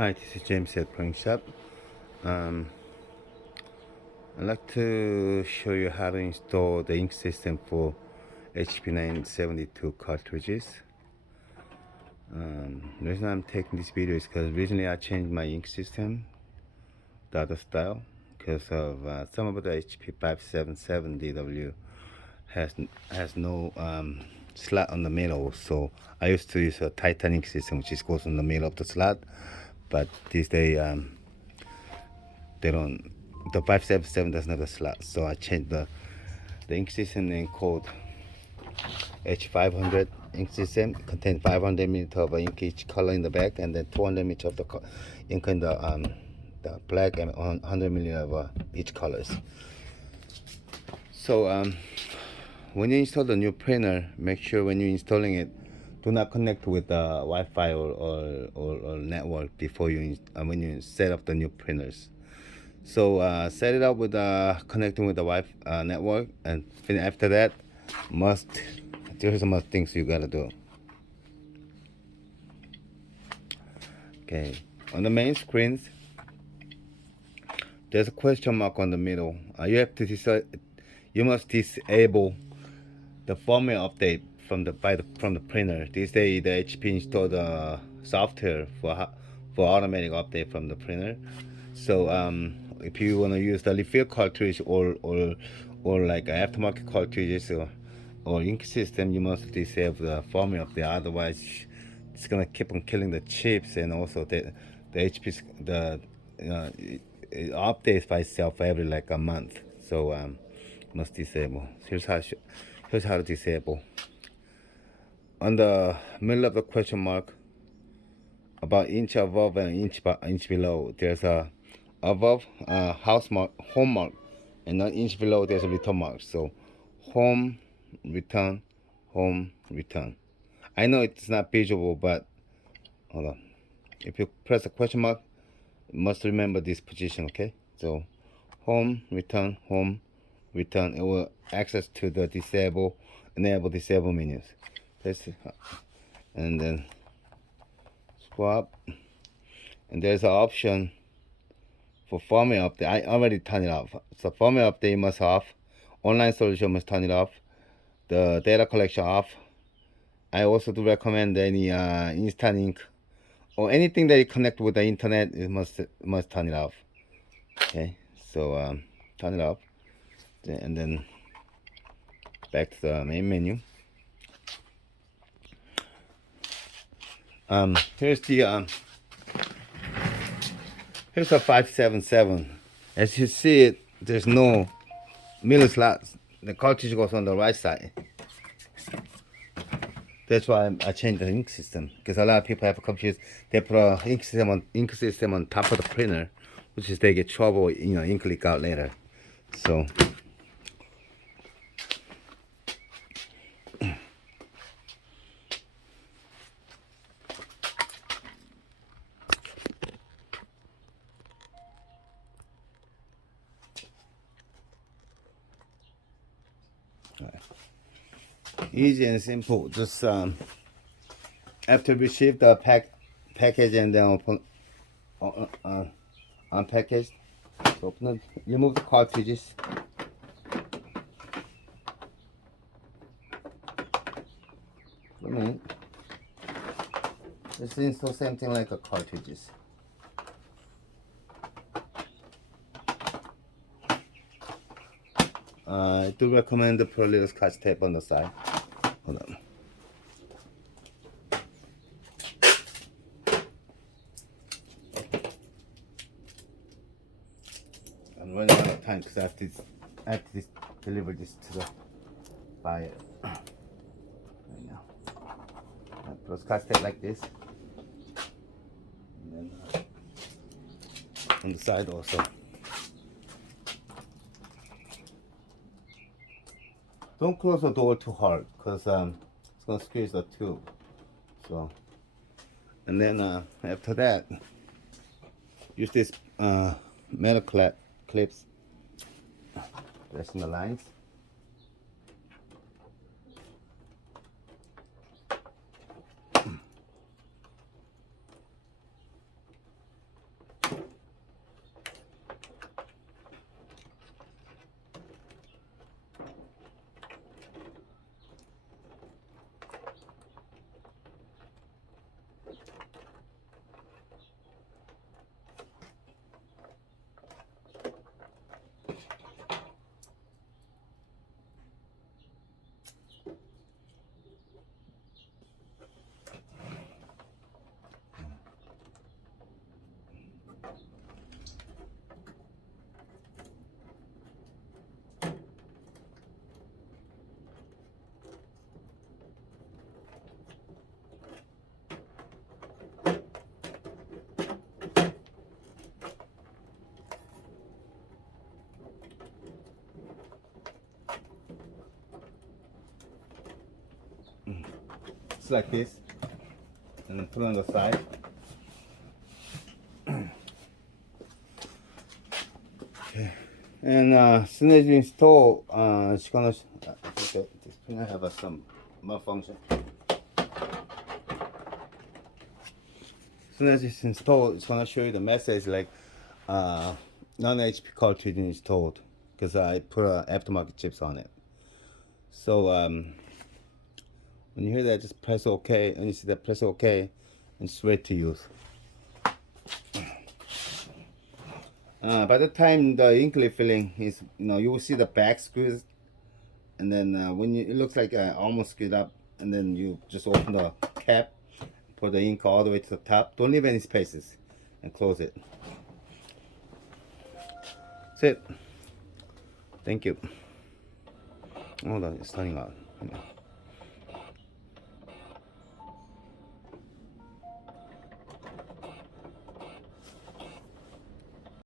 Hi, this is James at Proinkshop. Um, I'd like to show you how to install the ink system for HP 972 cartridges. The reason I'm taking this video is because recently I changed my ink system, the other style, because of some of the HP 577 DW has no slot on the middle. So I used to use a Titan ink system, which is goes in the middle of the slot, but these days they don't. The 577 doesn't have a slot, so I changed the ink system name called H300 ink system. It contains 500 ml of ink each color in the back, and then 200 ml of the ink in the black, and 100 ml of each colors. So when you install the new printer, make sure when you're installing it, do not connect with the Wi-Fi or network before you when you set up the new printers. So set it up with connecting with the Wi-Fi network, and after that, there's some things you gotta do. Okay, on the main screens, there's a question mark on the middle. You have to decide. You must disable the firmware update from the printer. These days, the HP installed software for automatic update from the printer. So if you want to use the refill cartridge or like aftermarket cartridges or ink system, you must disable the firmware update. Otherwise, it's gonna keep on killing the chips, and also the HP's it updates by itself every like a month. So must disable. Here's how to disable. On the middle of the question mark, about inch above and inch below, there's a above house mark, home mark, and an inch below there's a return mark. So home, return, home, return. I know it's not visual, but hold on. If you press a question mark, you must remember this position. Okay, so home, return, home, return. It will access to the enable disable menus. And then swap, and there's an option for firmware update. I already turned it off. So firmware update must off, online solution must turn it off, the data collection off. I also do recommend any instant ink or anything that you connect with the internet, it must turn it off. Okay, so turn it off, and then back to the main menu. Here's the here's a 577. As you see it, there's no middle slots. The cartridge goes on the right side. That's why I changed the ink system, because a lot of people have confused. They put a ink system on top of the printer, which is they get trouble, ink leak out later. So easy and simple. Just after receive the package and then open unpackaged, so open it, remove the cartridges. This is the same thing like a cartridges. I do recommend to put a little scotch tape on the side. Hold on. I'm running out of time because I have to deliver this to the buyer right now. I put a scotch tape like this, and then on the side also. Don't close the door too hard, because it's gonna squeeze the tube. So, and then after that, use this metal clips, pressing the lines. just like this, and then put it on the side. Okay. And as soon as you install, it's gonna. I think that this printer have some malfunction. As soon as it's installed, it's gonna show you the message like non-HP cartridge installed, because I put aftermarket chips on it. So when you hear that, just press OK, and you see that, press OK, and it's ready to use. By the time the ink filling is, you will see the back screws, and then when it looks like almost screwed up, and then you just open the cap, pour the ink all the way to the top. Don't leave any spaces, and close it. That's it. Thank you. Hold on, it's turning on.